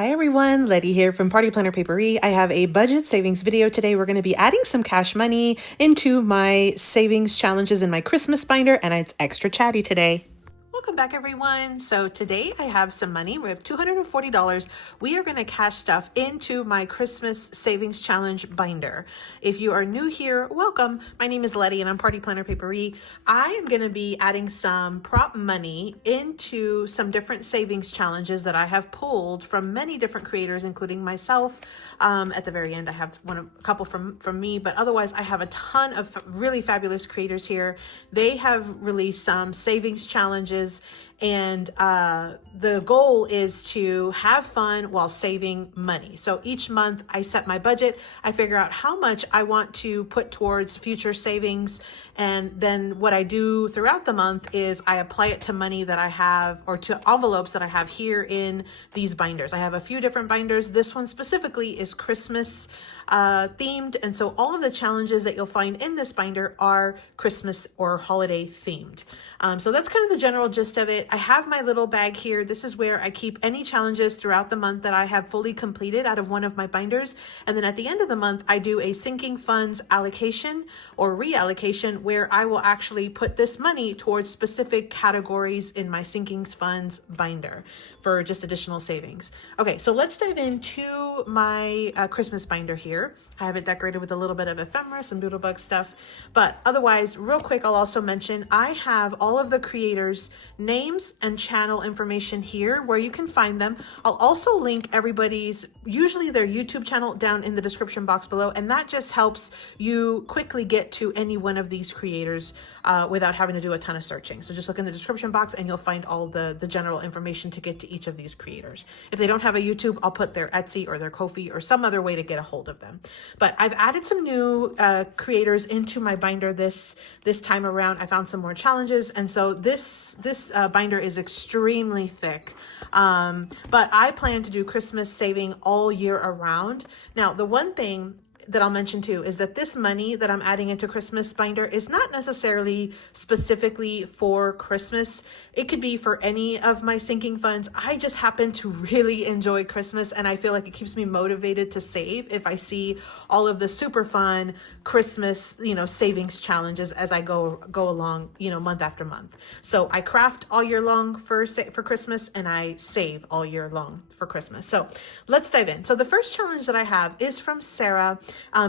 Hi everyone, Letty here from Party Planner Paperie. I have a budget savings video today. We're going to be adding some cash money into my savings challenges in my Christmas binder, and it's extra chatty today. Welcome back everyone. So today I have some money. We have $240. We are going to cash stuff into my Christmas savings challenge binder. If you are new here, welcome. My name is Letty and I'm Party Planner Paperie. I am going to be adding some prop money into some different savings challenges that I have pulled from many different creators, including myself. At the very end, I have a couple from me, but otherwise I have a ton of really fabulous creators here. They have released some savings challenges, and the goal is to have fun while saving money. So each month I set my budget, I figure out how much I want to put towards future savings, and then what I do throughout the month is I apply it to money that I have, or to envelopes that I have here in these binders. I have a few different binders. This one specifically is Christmas themed, and so all of the challenges that you'll find in this binder are Christmas or holiday themed. So that's kind of the general gist of it. I have my little bag here. This is where I keep any challenges throughout the month that I have fully completed out of one of my binders, and then at the end of the month I do a sinking funds allocation or reallocation where I will actually put this money towards specific categories in my sinking funds binder for just additional savings. Okay, so let's dive into my Christmas binder here. I have it decorated with a little bit of ephemera, some doodlebug stuff, but otherwise, real quick, I'll also mention I have all of the creators' names and channel information here where you can find them. I'll also link everybody's, usually their YouTube channel, down in the description box below, and that just helps you quickly get to any one of these creators without having to do a ton of searching. So just look in the description box and you'll find all the general information to get to each of these creators. If they don't have a YouTube, I'll put their Etsy or their Ko-fi or some other way to get a hold of them. But I've added some new creators into my binder this time around. I found some more challenges, and so this binder is extremely thick. But I plan to do Christmas saving all year around. Now, the one thing that I'll mention too is that this money that I'm adding into Christmas binder is not necessarily specifically for Christmas. It could be for any of my sinking funds. I just happen to really enjoy Christmas, and I feel like it keeps me motivated to save if I see all of the super fun Christmas, savings challenges as I go along, month after month. So I craft all year long for Christmas, and I save all year long for Christmas. So let's dive in. So the first challenge that I have is from Sarah,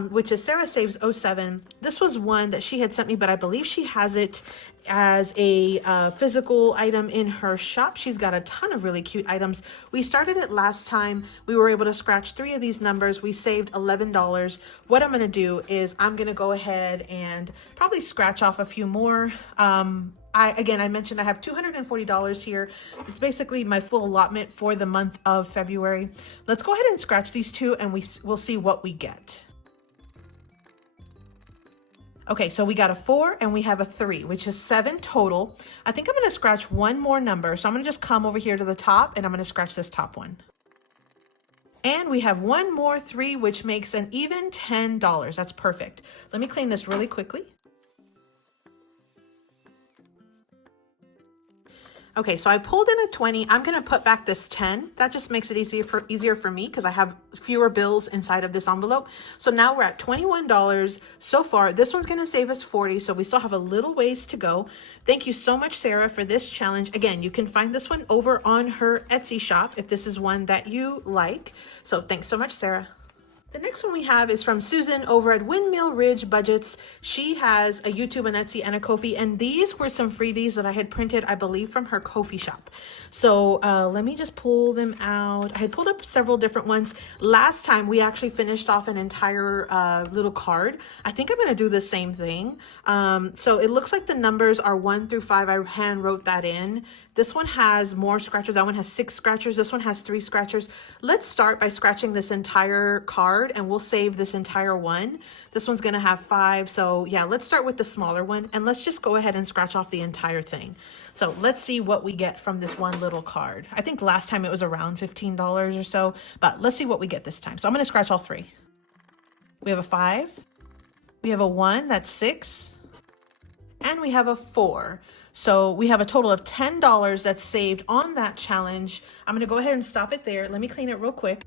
which is SarahSaves07. This was one that she had sent me, but I believe she has it as a physical item in her shop. She's got a ton of really cute items. We started it last time. We were able to scratch 3 of these numbers. We saved $11. What I'm going to do is I'm going to go ahead and probably scratch off a few more. I mentioned I have $240 here. It's basically my full allotment for the month of February. Let's go ahead and scratch these 2 and we'll see what we get. Okay, so we got a 4 and we have a 3, which is 7 total. I think I'm going to scratch one more number. So I'm going to just come over here to the top and I'm going to scratch this top one. And we have one more 3, which makes an even $10. That's perfect. Let me clean this really quickly. Okay, so I pulled in a 20. I'm going to put back this 10. That just makes it easier for me because I have fewer bills inside of this envelope. So now we're at $21 so far. This one's going to save us 40, so we still have a little ways to go. Thank you so much, Sarah, for this challenge. Again, you can find this one over on her Etsy shop if this is one that you like. So thanks so much, Sarah. The next one we have is from Susan over at WindmillRidgeBudgets. She has a YouTube, an Etsy, and a Ko-fi, and these were some freebies that I had printed, I believe, from her Ko-fi shop. So let me just pull them out. I had pulled up several different ones. Last time we actually finished off an entire little card. I think I'm going to do the same thing. So it looks like the numbers are 1 through 5. I hand wrote that in. This one has more scratchers. That one has 6 scratchers. This one has 3 scratchers. Let's start by scratching this entire card and we'll save this entire one. This one's going to have 5. So yeah, let's start with the smaller one and let's just go ahead and scratch off the entire thing. So let's see what we get from this one little card. I think last time it was around $15 or so, but let's see what we get this time. So I'm going to scratch all 3. We have a 5. We have a 1, that's 6. and we have a 4. So we have a total of $10 that's saved on that challenge. I'm going to go ahead and stop it there. Let me clean it real quick.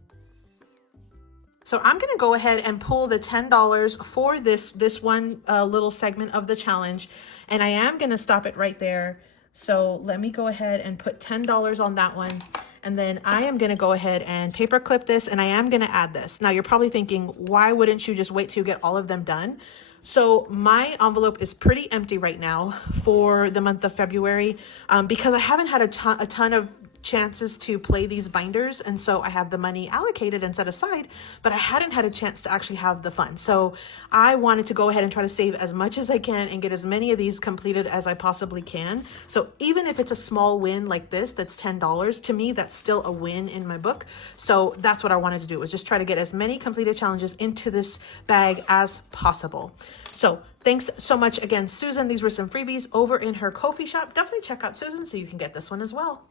So I'm going to go ahead and pull the $10 for this one little segment of the challenge, and I am going to stop it right there. So let me go ahead and put $10 on that one. And then I am going to go ahead and paper clip this, and I am going to add this. Now you're probably thinking, why wouldn't you just wait till you get all of them done? So my envelope is pretty empty right now for the month of February because I haven't had a ton of chances to play these binders, and so I have the money allocated and set aside, but I hadn't had a chance to actually have the fun. So I wanted to go ahead and try to save as much as I can and get as many of these completed as I possibly can. So even if it's a small win like this, that's $10, to me that's still a win in my book. So that's what I wanted to do, was just try to get as many completed challenges into this bag as possible. So thanks so much again, Susan. These were some freebies over in her Ko-fi shop. Definitely check out Susan so you can get this one as well.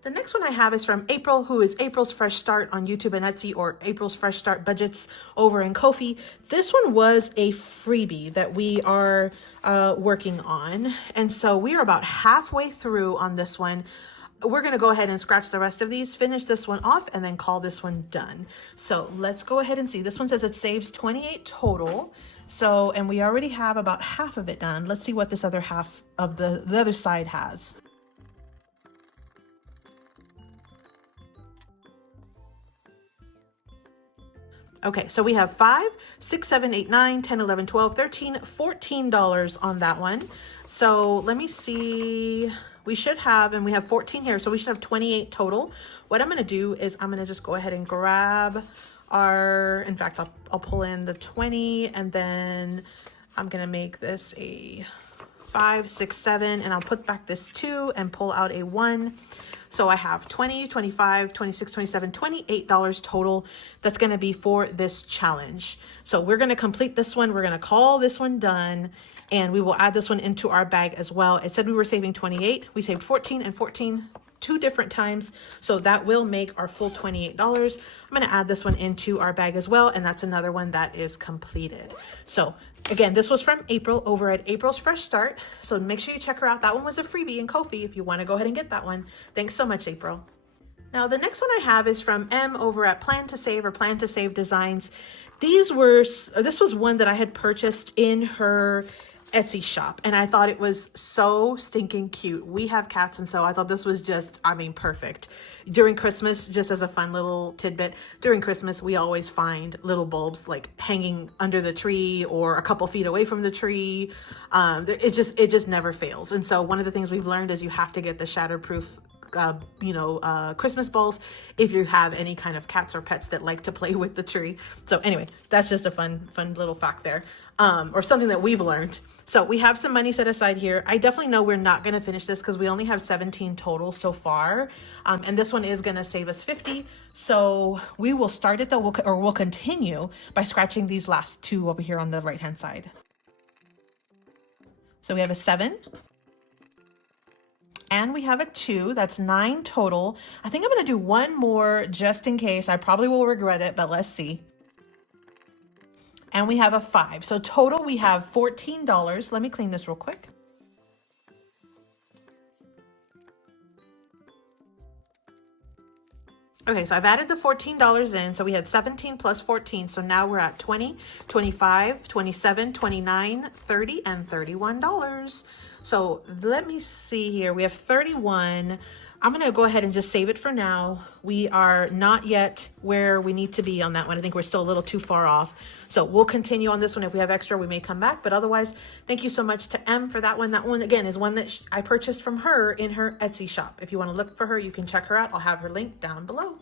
The next one I have is from April, who is April's Fresh Start on YouTube and Etsy, or April's Fresh Start Budgets over in Ko-fi. This one was a freebie that we are working on. And so we are about halfway through on this one. We're going to go ahead and scratch the rest of these, finish this one off, and then call this one done. So let's go ahead and see. This one says it saves 28 total. So, and we already have about half of it done. Let's see what this other half of the other side has. Okay, so we have 5, 6, 7, 8, 9, 10, 11, 12, 13, $14 on that one. So let me see. We should have, and we have 14 here, so we should have 28 total. What I'm going to do is I'm going to just go ahead and grab our, in fact, I'll pull in the 20, and then I'm going to make this a 5, 6, 7, and I'll put back this 2 and pull out a 1. So I have 20, 25, 26, 27, $28 total. That's going to be for this challenge. So we're going to complete this one. We're going to call this one done, and we will add this one into our bag as well. It said we were saving 28. We saved 14 and 14 2 different times. So that will make our full $28. I'm going to add this one into our bag as well. And that's another one that is completed. So again, this was from April over at April's Fresh Start. So make sure you check her out. That one was a freebie in Ko-fi if you want to go ahead and get that one. Thanks so much, April. Now, the next one I have is from M over at Plan2Save or Plan2Save Designs. This was one that I had purchased in her Etsy shop, and I thought it was so stinking cute. We have cats, and so I thought this was just, I mean, perfect. During Christmas, just as a fun little tidbit, during Christmas, we always find little bulbs like hanging under the tree or a couple feet away from the tree. It just never fails. And so one of the things we've learned is you have to get the shatterproof Christmas balls if you have any kind of cats or pets that like to play with the tree. So anyway, that's just a fun little fact there, or something that we've learned. So we have some money set aside here. I definitely know we're not going to finish this because we only have 17 total so far. And this one is going to save us 50. So we will start it though, we'll continue by scratching these last 2 over here on the right hand side. So we have a 7. And we have a 2, that's 9 total. I think I'm gonna do one more just in case. I probably will regret it, but let's see. And we have a 5. So total we have $14. Let me clean this real quick. Okay, so I've added the $14 in, so we had 17 plus 14, so now we're at 20, 25, 27, 29, 30, and $31. So let me see here, we have 31. I'm gonna go ahead and just save it for now. We are not yet where we need to be on that one. I think we're still a little too far off. So we'll continue on this one. If we have extra, we may come back, but otherwise, thank you so much to M for that one. That one, again, is one that I purchased from her in her Etsy shop. If you wanna look for her, you can check her out. I'll have her link down below.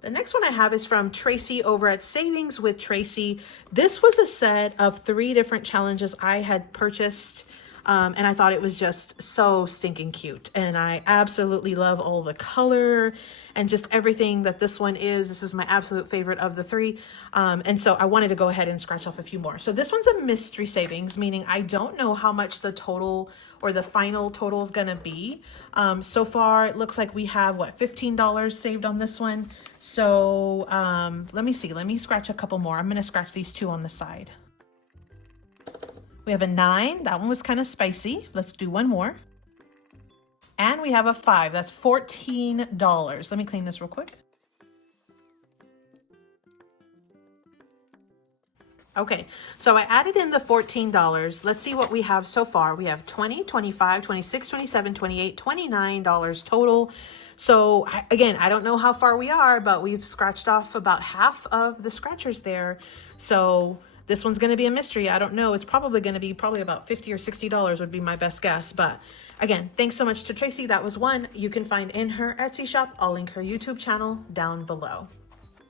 The next one I have is from Traci over at Savings with Traci. This was a set of 3 different challenges I had purchased. And I thought it was just so stinking cute. And I absolutely love all the color and just everything that this one is. This is my absolute favorite of the 3. And so I wanted to go ahead and scratch off a few more. So this one's a mystery savings, meaning I don't know how much the total or the final total is gonna be. So far, it looks like we have, what, $15 saved on this one. So let me see, let me scratch a couple more. I'm gonna scratch these 2 on the side. We have a 9. That one was kind of spicy. Let's do one more. And we have a 5. That's $14. Let me clean this real quick. Okay, so I added in the $14. Let's see what we have so far. We have $20, $25, $26, $27, $28, $29 total. So again, I don't know how far we are, but we've scratched off about half of the scratchers there. So this one's going to be a mystery. I don't know. It's probably going to be about $50 or $60 would be my best guess. But again, thanks so much to Traci. That was one you can find in her Etsy shop. I'll link her YouTube channel down below.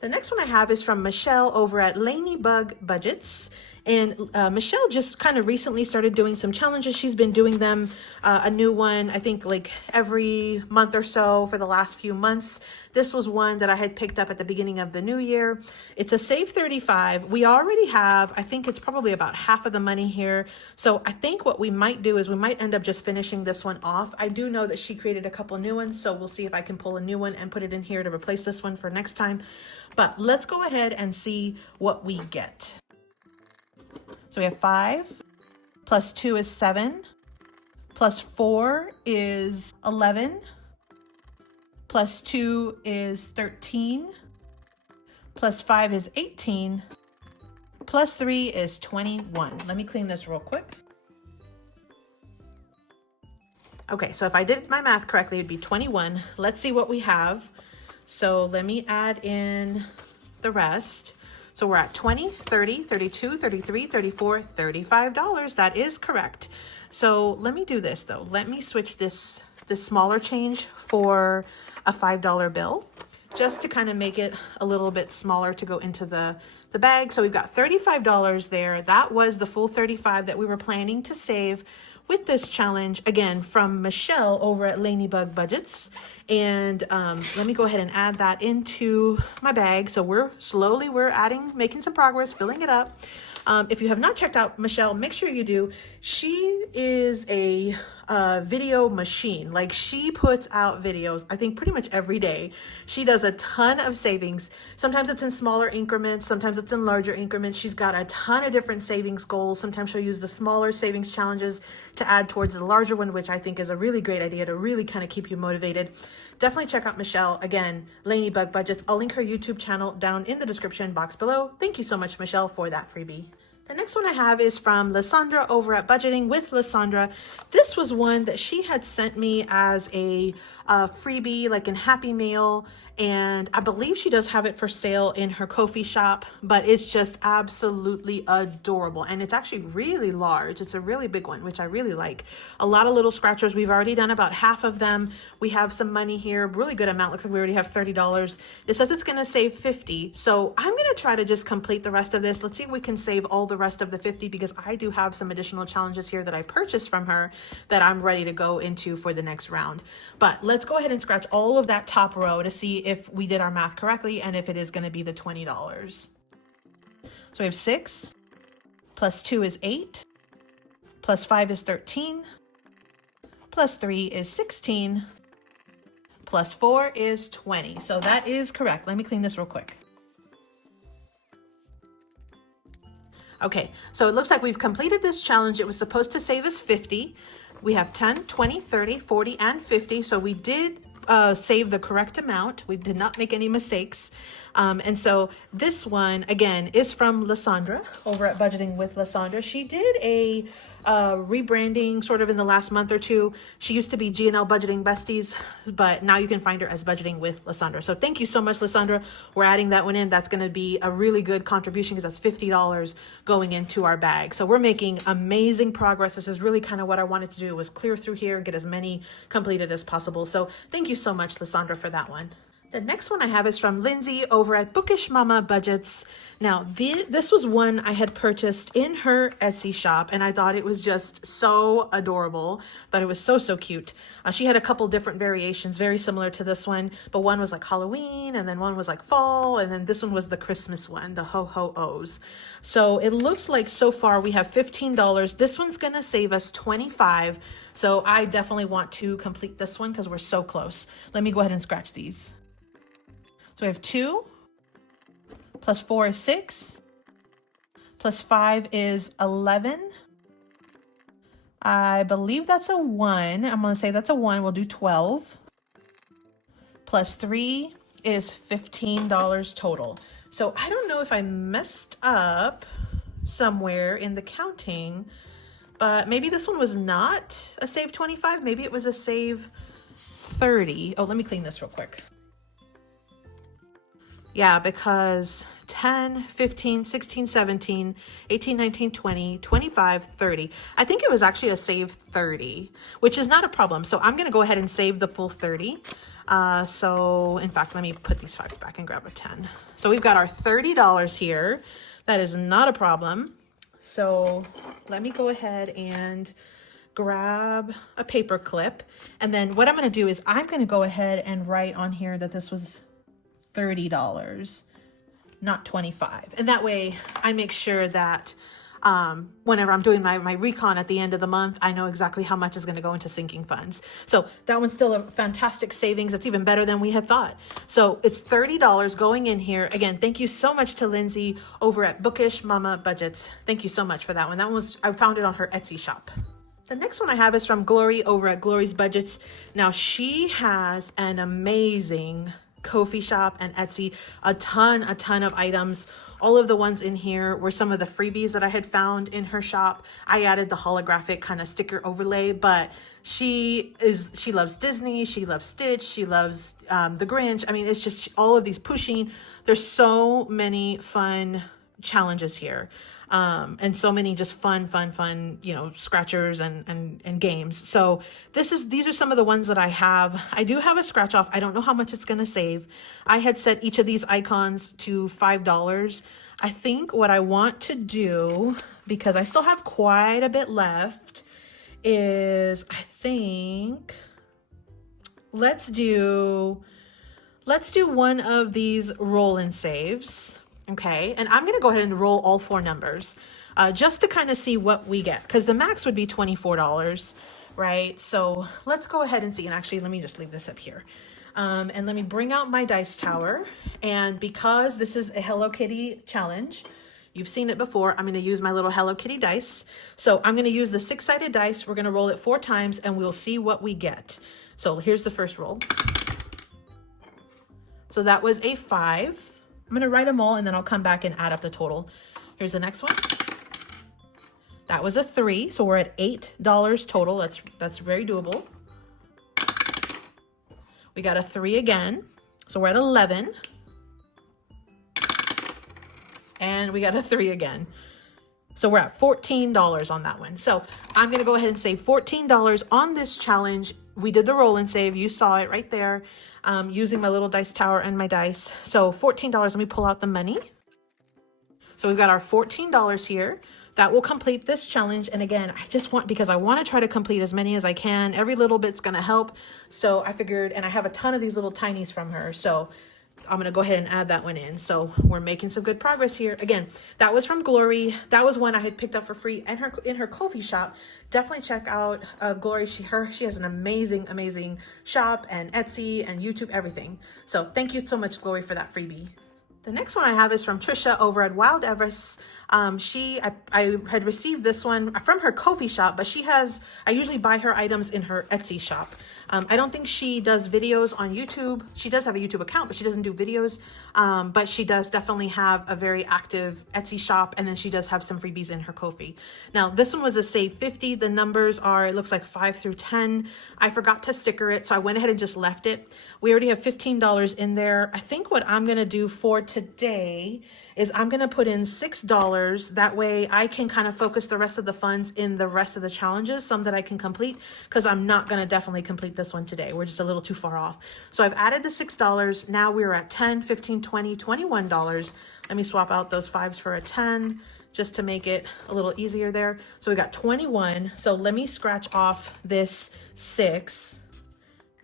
The next one I have is from Michelle over at LaineyBugBudgets. And Michelle just kind of recently started doing some challenges. She's been doing them, a new one, I think like every month or so for the last few months. This was one that I had picked up at the beginning of the new year. It's a Save 35. We already have, I think it's probably about half of the money here. So I think what we might do is we might end up just finishing this one off. I do know that she created a couple new ones, so we'll see if I can pull a new one and put it in here to replace this one for next time. But let's go ahead and see what we get. So we have 5, plus 2 is 7, plus 4 is 11, plus 2 is 13, plus 5 is 18, plus 3 is 21. Let me clean this real quick. Okay, so if I did my math correctly, it'd be 21. Let's see what we have. So let me add in the rest. So we're at 20, 30, 32, 33, 34, $35. That is correct. So let me do this though. Let me switch this smaller change for a $5 bill, just to kind of make it a little bit smaller to go into the bag. So we've got $35 there. That was the full 35 that we were planning to save with this challenge, again, from Michelle over at LaineyBugBudgets. And let me go ahead and add that into my bag. So we're making some progress, filling it up. If you have not checked out Michelle, make sure you do. She is a video machine. Like, she puts out videos, I think pretty much every day. She does a ton of savings. Sometimes it's in smaller increments. Sometimes it's in larger increments. She's got a ton of different savings goals. Sometimes she'll use the smaller savings challenges to add towards the larger one, which I think is a really great idea to really kind of keep you motivated. Definitely check out Michelle. Again, LaineyBugBudgets. I'll link her YouTube channel down in the description box below. Thank you so much, Michelle, for that freebie. The next one I have is from Lisandra over at Budgeting with Lisandra. This was one that she had sent me as a freebie, like in Happy Meal, and I believe she does have it for sale in her Ko-fi shop, but it's just absolutely adorable, and it's actually really large. It's a really big one, which I really like. A lot of little scratchers. We've already done about half of them. We have some money here, really good amount. Looks like we already have $30. It says it's going to save 50, so I'm going to try to just complete the rest of this. Let's see if we can save all the rest of the 50, because I do have some additional challenges here that I purchased from her that I'm ready to go into for the next round. But let's go ahead and scratch all of that top row to see if we did our math correctly and if it is going to be the $20. So we have 6, plus 2 is 8, plus 5 is 13, plus 3 is 16, plus 4 is 20. So that is correct. Let me clean this real quick. Okay, so it looks like we've completed this challenge. It was supposed to save us 50. We have 10, 20, 30, 40, and 50. So we did save the correct amount. We did not make any mistakes. And so this one, again, is from Lisandra over at Budgeting with Lisandra. She did a rebranding sort of in the last month or two. She used to be G&L Budgeting Besties, but now you can find her as Budgeting with Lisandra. So thank you so much, Lisandra. We're adding that one in. That's going to be a really good contribution because that's $50 going into our bag. So we're making amazing progress. This is really kind of what I wanted to do, was clear through here and get as many completed as possible. So thank you so much, Lisandra, for that one. The next one I have is from Lindsay over at Bookish Mama Budgets. Now, this was one I had purchased in her Etsy shop, and I thought it was just so adorable. Thought it was so, so cute. She had a couple different variations, very similar to this one, but one was like Halloween, and then one was like fall, and then this one was the Christmas one, the Ho-Ho-Ohs. So it looks like so far we have $15. This one's gonna save us $25. So I definitely want to complete this one because we're so close. Let me go ahead and scratch these. So we have 2, plus 4 is 6, plus 5 is 11, I believe that's a 1. I'm going to say that's a 1. We'll do 12. Plus 3 is $15 total. So I don't know if I messed up somewhere in the counting, but maybe this one was not a save 25. Maybe it was a save 30. Oh, let me clean this real quick. Yeah, because 10, 15, 16, 17, 18, 19, 20, 25, 30. I think it was actually a save 30, which is not a problem. So I'm going to go ahead and save the full 30. So in fact, let me put these 5s back and grab a 10. So we've got our $30 here. That is not a problem. So let me go ahead and grab a paper clip. And then what I'm going to do is I'm going to go ahead and write on here that this was $30, not 25. And that way I make sure that whenever I'm doing my recon at the end of the month, I know exactly how much is going to go into sinking funds. So that one's still a fantastic savings. It's even better than we had thought. So it's $30 going in here. Again, thank you so much to Lindsay over at Bookish Mama Budgets. Thank you so much for that one. That one was, I found it on her Etsy shop. The next one I have is from Glory over at GlorysBudgets. Now she has an amazing Ko-fi shop and Etsy, a ton of items. All of the ones in here were some of the freebies that I had found in her shop. I added the holographic kind of sticker overlay, but she loves Disney, she loves Stitch, she loves the Grinch. I mean, it's just all of these pushing. There's so many fun challenges here. And so many just fun, you know, scratchers and games. So these are some of the ones that I have. I do have a scratch off. I don't know how much it's going to save. I had set each of these icons to $5. I think what I want to do, because I still have quite a bit left, is I think let's do one of these roll and saves. Okay, and I'm going to go ahead and roll all 4 numbers just to kind of see what we get, because the max would be $24, right? So let's go ahead and see. And actually, let me just leave this up here. And let me bring out my dice tower. And because this is a Hello Kitty challenge, you've seen it before, I'm going to use my little Hello Kitty dice. So I'm going to use the 6-sided dice. We're going to roll it 4 times and we'll see what we get. So here's the first roll. So that was a 5. I'm going to write them all and then I'll come back and add up the total. Here's the next one. That was a 3. So we're at $8 total. That's very doable. We got a 3 again. So we're at 11. And we got a 3 again. So we're at $14 on that one. So I'm going to go ahead and save $14 on this challenge. We did the roll and save. You saw it right there. Using my little dice tower and my dice. So $14, let me pull out the money. So we've got our $14 here. That will complete this challenge. And again, because I want to try to complete as many as I can. Every little bit's going to help. So I figured, and I have a ton of these little tinies from her. So I'm going to go ahead and add that one in. So we're making some good progress here. Again, that was from Glory. That was one I had picked up for free in her Ko-fi shop. Definitely check out Glory. She has an amazing shop and Etsy and YouTube, everything. So thank you so much, Glory, for that freebie. The next one I have is from Trisha over at Wild Everest. I had received this one from her Ko-fi shop, but I usually buy her items in her Etsy shop. I don't think she does videos on YouTube. She does have a YouTube account, but she doesn't do videos. But she does definitely have a very active Etsy shop, and then she does have some freebies in her Ko-fi. Now, this one was a save 50. The numbers are, it looks like 5 through 10. I forgot to sticker it, so I went ahead and just left it. We already have $15 in there. I think what I'm going to do for today is I'm going to put in $6. That way I can kind of focus the rest of the funds in the rest of the challenges, some that I can complete, because I'm not going to definitely complete this one today. We're just a little too far off. So I've added the $6. Now we're at $10, $15, $20, $21. Let me swap out those 5s for a 10 just to make it a little easier there. So we got 21. So let me scratch off this 6.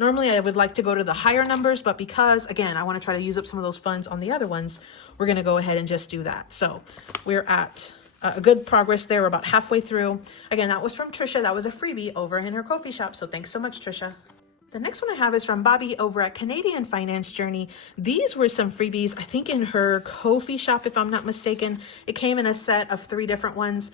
Normally I would like to go to the higher numbers, but because, again, I want to try to use up some of those funds on the other ones, we're going to go ahead and just do that. So we're at a good progress there. We're about halfway through. Again, that was from Trisha. That was a freebie over in her Ko-fi shop. So thanks so much, Trisha. The next one I have is from Bobby over at Canadian Finance Journey. These were some freebies, I think in her Ko-fi shop, if I'm not mistaken. It came in a set of 3 different ones.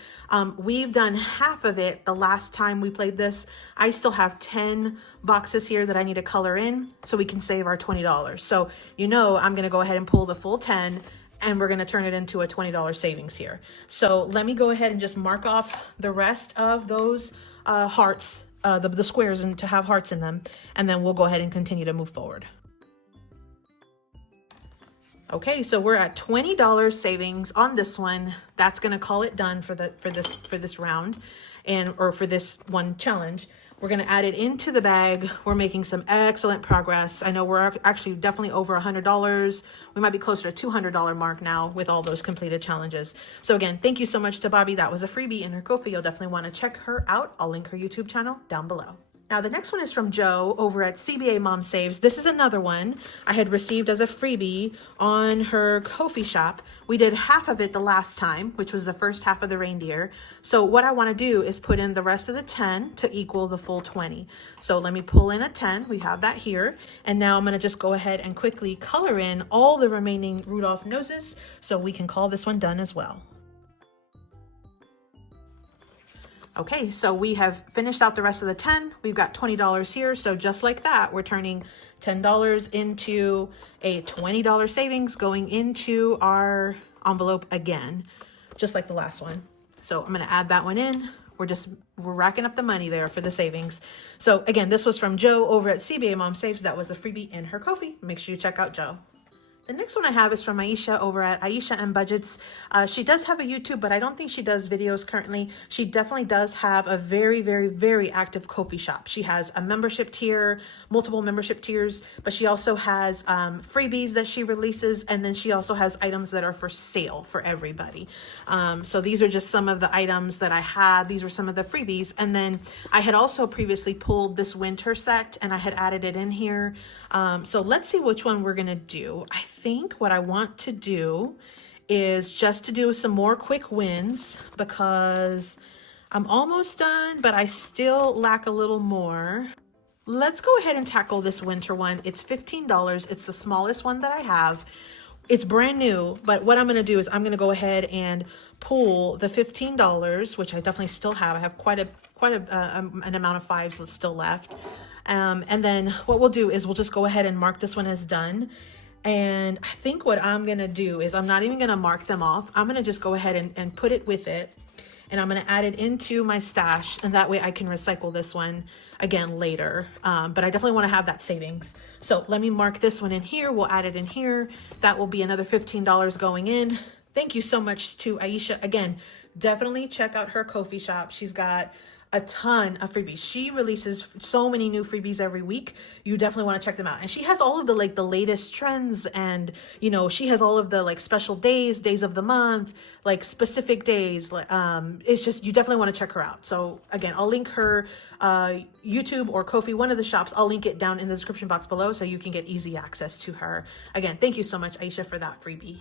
We've done half of it the last time we played this. I still have 10 boxes here that I need to color in so we can save our $20. So, you know, I'm gonna go ahead and pull the full 10 and we're gonna turn it into a $20 savings here. So let me go ahead and just mark off the rest of those hearts, the squares, and to have hearts in them, and then we'll go ahead and continue to move forward. Okay, so we're at $20 savings on this one. That's gonna call it done for this round, or for this one challenge. We're gonna add it into the bag. We're making some excellent progress. I know we're actually definitely over $100. We might be closer to $200 mark now with all those completed challenges. So again, thank you so much to Bobby. That was a freebie in her Ko-fi. You'll definitely wanna check her out. I'll link her YouTube channel down below. Now the next one is from Joe over at CBAmomSaves. This is another one I had received as a freebie on her Ko-fi shop. We did half of it the last time, which was the first half of the reindeer. So what I want to do is put in the rest of the 10 to equal the full 20. So let me pull in a 10. We have that here. And now I'm going to just go ahead and quickly color in all the remaining Rudolph noses so we can call this one done as well. Okay, so we have finished out the rest of the 10. We've got $20 here. So just like that, we're turning $10 into a $20 savings going into our envelope again, just like the last one. So I'm gonna add that one in. We're racking up the money there for the savings. So again, this was from Joe over at CBAmomSaves. That was a freebie in her Ko-fi. Make sure you check out Joe. The next one I have is from Aisha over at Aisha and Budgets. She does have a YouTube, but I don't think she does videos currently. She definitely does have a very, very, very active Ko-fi shop. She has a membership tier, multiple membership tiers, but she also has freebies that she releases, and then she also has items that are for sale for everybody. So these are just some of the items that I had. These were some of the freebies. And then I had also previously pulled this winter set and I had added it in here. So let's see which one we're gonna do. I think what I want to do is just to do some more quick wins because I'm almost done, but I still lack a little more. Let's go ahead and tackle this winter one. It's $15. It's the smallest one that I have. It's brand new, but what I'm gonna do is I'm gonna go ahead and pull the $15, which I definitely still have. I have quite an amount of 5s that's still left. And then what we'll do is we'll just go ahead and mark this one as done. And I think what I'm gonna do is I'm not even gonna mark them off. I'm gonna just go ahead and put it with it. And I'm gonna add it into my stash, and that way I can recycle this one again later. But I definitely wanna have that savings. So let me mark this one in here. We'll add it in here. That will be another $15 going in. Thank you so much to Aisha. Again, definitely check out her Ko-fi shop. She's got a ton of freebies. She releases so many new freebies every week. You definitely want to check them out. And she has all of the the latest trends, and you know, she has all of the special days of the month, specific days. It's just, you definitely want to check her out. So again, I'll link her YouTube or Ko-fi, one of the shops. I'll link it down in the description box below so you can get easy access to her. Again, thank you so much, Aisha, for that freebie.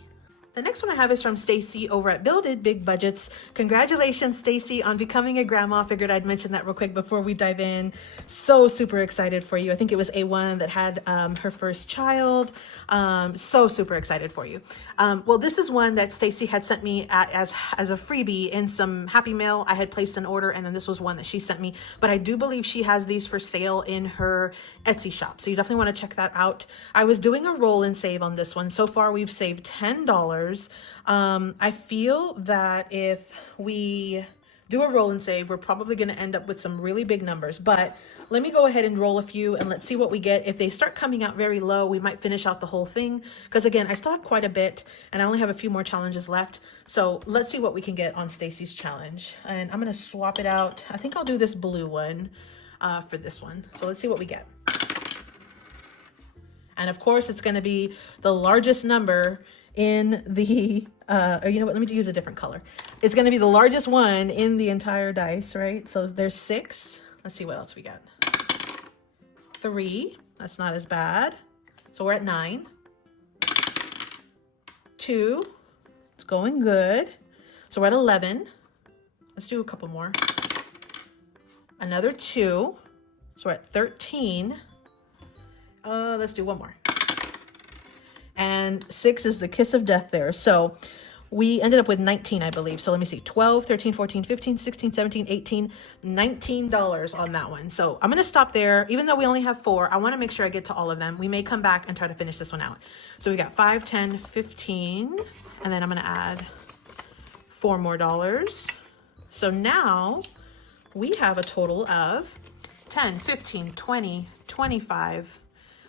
The next one I have is from Stacy over at BuildItBigBudgets. Congratulations, Stacy, on becoming a grandma. Figured I'd mention that real quick before we dive in. So super excited for you. I think it was A1 that had her first child. So super excited for you. Well, this is one that Stacy had sent me as a freebie in some Happy Mail. I had placed an order, and then this was one that she sent me. But I do believe she has these for sale in her Etsy shop. So you definitely want to check that out. I was doing a roll and save on this one. So far, we've saved $10. I feel that if we do a roll and save, we're probably going to end up with some really big numbers, but let me go ahead and roll a few and let's see what we get. If they start coming out very low, we might finish out the whole thing, because again, I still have quite a bit and I only have a few more challenges left. So let's see what we can get on Stacy's challenge, and I'm going to swap it out. I think I'll do this blue one for this one. So let's see what we get. And of course, it's going to be the largest number in the, or you know what, let me use a different color. It's going to be the largest one in the entire dice, right? So there's 6. Let's see what else we got. 3, that's not as bad. So we're at 9. 2, it's going good. So we're at 11. Let's do a couple more. Another 2, so we're at 13. Let's do one more. And 6 is the kiss of death there. So we ended up with 19, I believe. So let me see, 12, 13, 14, 15, 16, 17, 18, $19 on that one. So I'm going to stop there. Even though we only have 4, I want to make sure I get to all of them. We may come back and try to finish this one out. So we got 5, 10, 15, and then I'm going to add 4 more dollars. So now we have a total of 10, 15, 20, 25,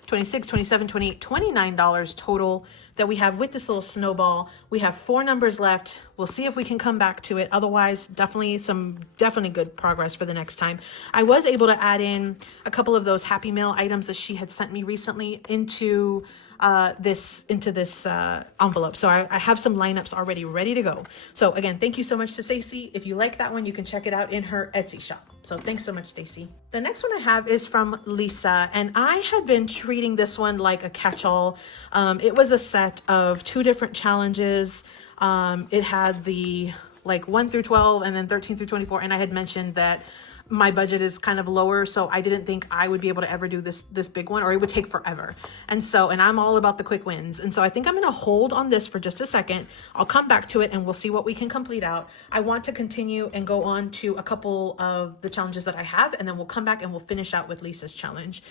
26, 27, 28, $29 total that we have with this little snowball. We have 4 numbers left. We'll see if we can come back to it. Otherwise, definitely good progress for the next time. I was able to add in a couple of those Happy Mail items that she had sent me recently into this envelope. So I have some lineups already ready to go. So again, thank you so much to Stacy. If you like that one, you can check it out in her Etsy shop. So thanks so much, Stacy. The next one I have is from Lisa, and I had been treating this one like a catch-all. It was a set of 2 different challenges. It had the 1 through 12 and then 13 through 24. And I had mentioned that my budget is kind of lower, so I didn't think I would be able to ever do this big one, or it would take forever. And I'm all about the quick wins. And so I think I'm going to hold on this for just a second. I'll come back to it and we'll see what we can complete out. I want to continue and go on to a couple of the challenges that I have, and then we'll come back and we'll finish out with Lisa's challenge.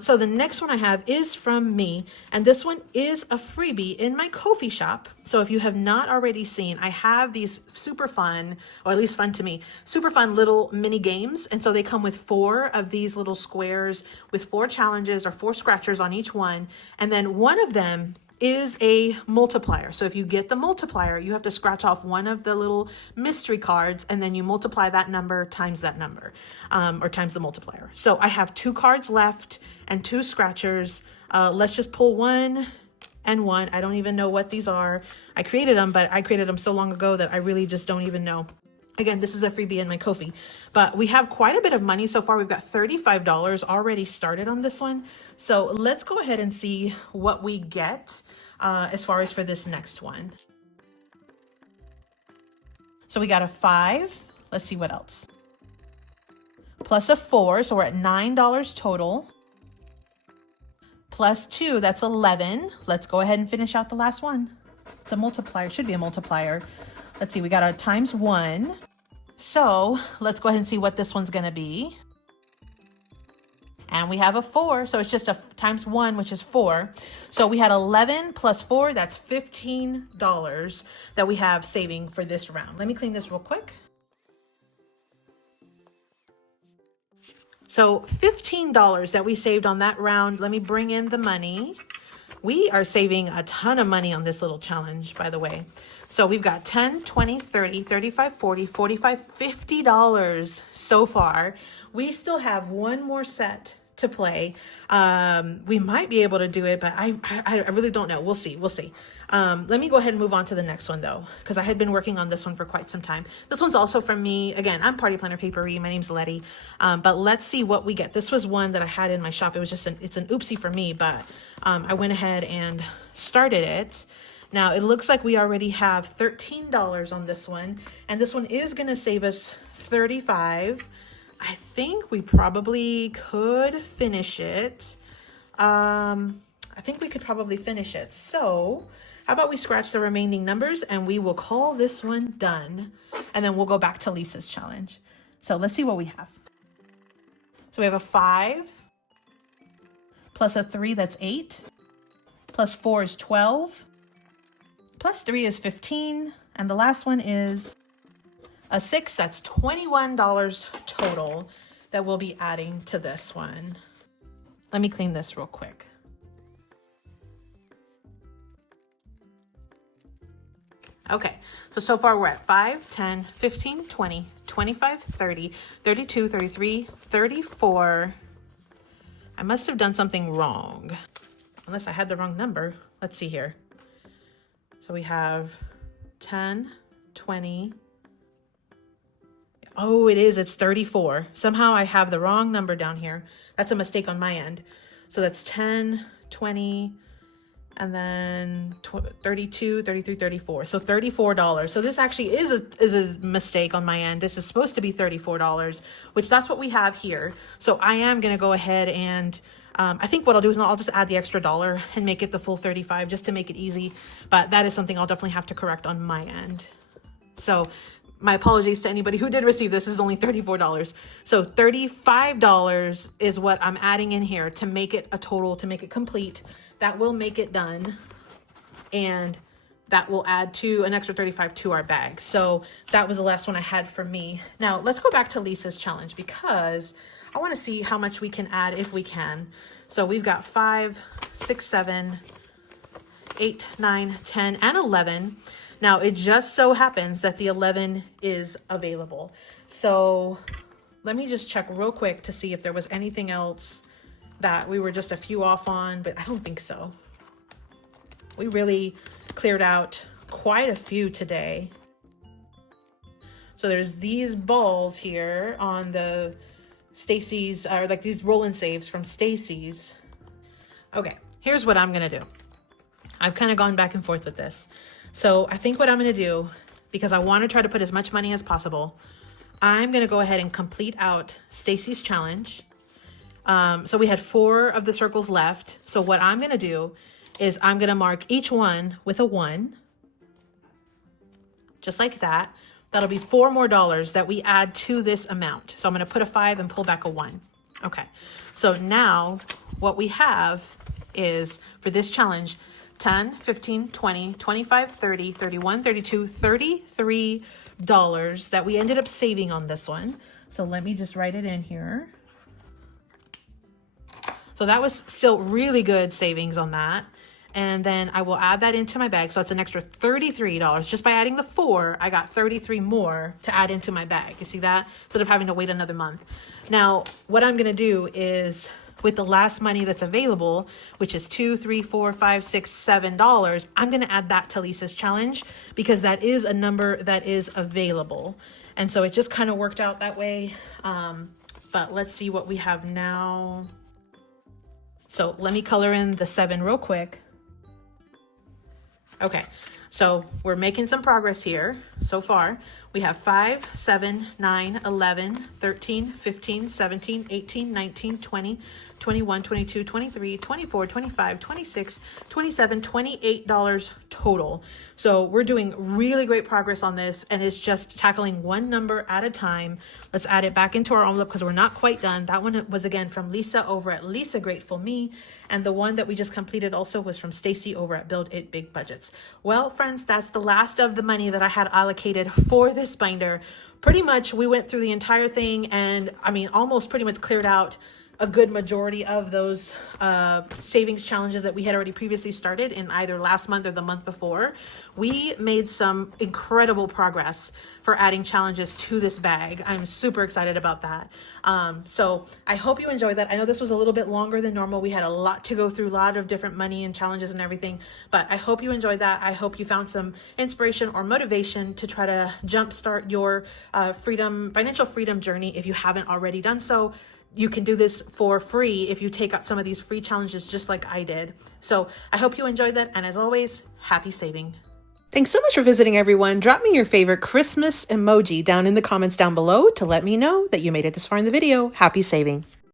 So the next one I have is from me, and this one is a freebie in my Ko-fi shop. So if you have not already seen, I have these super fun, or at least fun to me, super fun little mini games. And so they come with 4 of these little squares with 4 challenges or 4 scratchers on each one. And then one of them is a multiplier. So if you get the multiplier, you have to scratch off one of the little mystery cards, and then you multiply that number times that number, or times the multiplier. So I have 2 cards left and 2 scratchers. Let's just pull 1 and 1. I don't even know what these are. I created them, but I created them so long ago that I really just don't even know. Again, this is a freebie in my Ko-fi, but we have quite a bit of money so far. We've got $35 already started on this one. So let's go ahead and see what we get as far as for this next one. So we got a 5. Let's see what else. Plus a 4, so we're at $9 total. Plus 2, that's 11. Let's go ahead and finish out the last one. It's a multiplier, should be a multiplier. Let's see, we got a times 1. So let's go ahead and see what this one's gonna be. And we have a 4, so it's just a times 1, which is 4. So we had 11 plus 4, that's $15 that we have saving for this round. Let me clean this real quick. So $15 that we saved on that round. Let me bring in the money. We are saving a ton of money on this little challenge, by the way. So we've got 10, 20, 30, 35, 40, 45, $50 so far. We still have one more set to play. We might be able to do it, but I really don't know. We'll see. Let me go ahead and move on to the next one though, because I had been working on this one for quite some time. This one's also from me. Again, I'm Party Planner Paperie. My name's Letty. But let's see what we get. This was one that I had in my shop. It was just it's an oopsie for me, but I went ahead and started it. Now it looks like we already have $13 on this one, and this one is going to save us $35. I think we probably could finish it. I think we could probably finish it. So how about we scratch the remaining numbers and we will call this one done, and then we'll go back to Lisa's challenge. So let's see what we have. So we have a 5 plus a 3, that's 8, plus 4 is 12, plus 3 is 15, and the last one is a 6, that's $21 total that we'll be adding to this one. Let me clean this real quick. Okay, so far we're at 5, 10, 15, 20, 25, 30, 32, 33, 34. I must have done something wrong, unless I had the wrong number. Let's see here. So we have 10, 20. Oh, it's 34. Somehow I have the wrong number down here. That's a mistake on my end. So that's 10, 20, and then 32, 33, 34. So $34. So this actually is a mistake on my end. This is supposed to be $34, which that's what we have here. So I am going to go ahead and I think what I'll do is I'll just add the extra $1 and make it the full 35 just to make it easy. But that is something I'll definitely have to correct on my end. So my apologies to anybody who did receive this. This is only $34. So $35 is what I'm adding in here to make it a total, to make it complete. That will make it done. And that will add to an extra 35 to our bag. So that was the last one I had for me. Now let's go back to Lisa's challenge because I want to see how much we can add if we can. So we've got 5, 6, 7, 8, 9, 10, and 11. Now it just so happens that the 11 is available. So let me just check real quick to see if there was anything else that we were just a few off on, but I don't think so. We really cleared out quite a few today. So there's these balls here on the Stacy's, or like these roll and saves from Stacy's. Okay, here's what I'm gonna do. I've kind of gone back and forth with this. So I think what I'm gonna do, because I want to try to put as much money as possible, I'm gonna go ahead and complete out Stacy's challenge. So we had 4 of the circles left. So what I'm gonna do is I'm gonna mark each one with a 1, just like that. That'll be $4 more that we add to this amount. So I'm gonna put a 5 and pull back a 1. Okay, so now what we have is, for this challenge, 10, 15, 20, 25, 30, 31, 32, $33 that we ended up saving on this one. So let me just write it in here. So that was still really good savings on that. And then I will add that into my bag. So it's an extra $33. Just by adding the 4, I got 33 more to add into my bag. You see that? Instead of having to wait another month. Now, what I'm gonna do is, with the last money that's available, which is $2, $3, $4, $5, $6, $7, I'm gonna add that to Lisa's challenge because that is a number that is available. And so it just kind of worked out that way. But let's see what we have now. So let me color in the 7 real quick. Okay, so we're making some progress here so far. We have 5, 7, 9, 11, 13, 15, 17, 18, 19, 20, 21, 22, 23, 24, 25, 26, 27, $28 total. So we're doing really great progress on this, and it's just tackling one number at a time. Let's add it back into our envelope because we're not quite done. That one was again from Lisa over at LisaGratefulMe, and the one that we just completed also was from Stacy over at BuildItBigBudgets. Well, friends, that's the last of the money that I had allocated for this binder. Pretty much we went through the entire thing, and I mean almost pretty much cleared out a good majority of those savings challenges that we had already previously started in either last month or the month before. We made some incredible progress for adding challenges to this bag. I'm super excited about that. So I hope you enjoyed that. I know this was a little bit longer than normal. We had a lot to go through, a lot of different money and challenges and everything, but I hope you enjoyed that. I hope you found some inspiration or motivation to try to jumpstart your financial freedom journey if you haven't already done so. You can do this for free if you take up some of these free challenges just like I did. So I hope you enjoyed that. And as always, happy saving. Thanks so much for visiting, everyone. Drop me your favorite Christmas emoji down in the comments down below to let me know that you made it this far in the video. Happy saving.